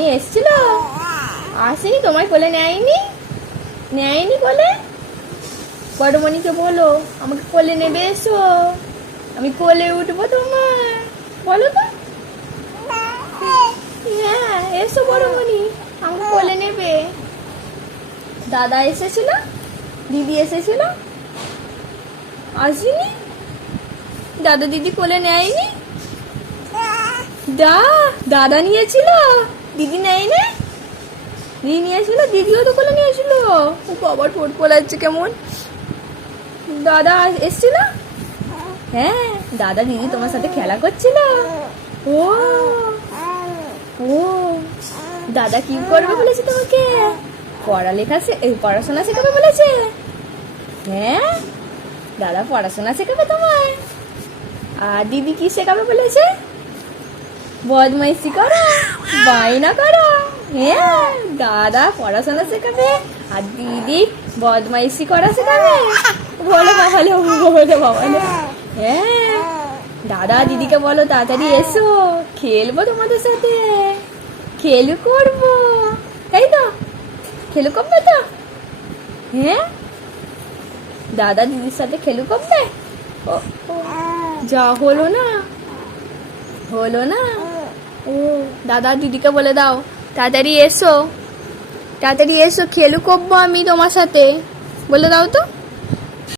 বড়মণি এসেছিল? আসেনি? তোমায় কোলে নেয়নি? নেয়নি কোলে? বড়মণিকে বলো আমাকে কোলে নেবে, এসো, আমি কোলে উঠবো তোমার, বলো তো। হ্যাঁ এসো বড়মণি, আমাকে কোলে নেবে। দাদা এসেছিল? দিদি এসেছিল? আসেনি? দাদা দিদি কোলে নেয়নি? দাদা নিয়েছিল, দিদি নেয়নি? দিদি নিয়েছিল, দিদিও তো কোলে নিয়েছিল। ও বাবার ঠোঁট পোলাচ্ছে কেমন। দাদা এসেছিল? হ্যাঁ দাদা দিদি তোমার সাথে খেলা করছিল। ও ও দাদা কি করবে বলেছে তোমাকে? পড়াশোনা শেখাবে বলেছে? হ্যাঁ দাদা পড়াশোনা শেখাবে তোমায়। আর দিদি কি শেখাবে বলেছে? বদমাইশি করো, বায়না করো। হ্যাঁ দাদা পড়াশোনা শেখাবে আর দিদি বদমাইশি করা শেখাবে। বলো বাবালে, বলো বাবালে। হ্যাঁ দাদা দিদিকে বলো তাড়াতাড়ি এসো, খেলবো তোমাদের সাথে, খেলু করবো, তাই তো? খেলু করবে তো? হ্যাঁ দাদা দিদির সাথে খেলু করবে? যা হলো না, হলো না। ও দাদা দিদিকে বলে দাও তাড়াতাড়ি এসো, তাড়াতাড়ি এসো, খেলু করবো আমি তোমার সাথে, বলে দাও তো।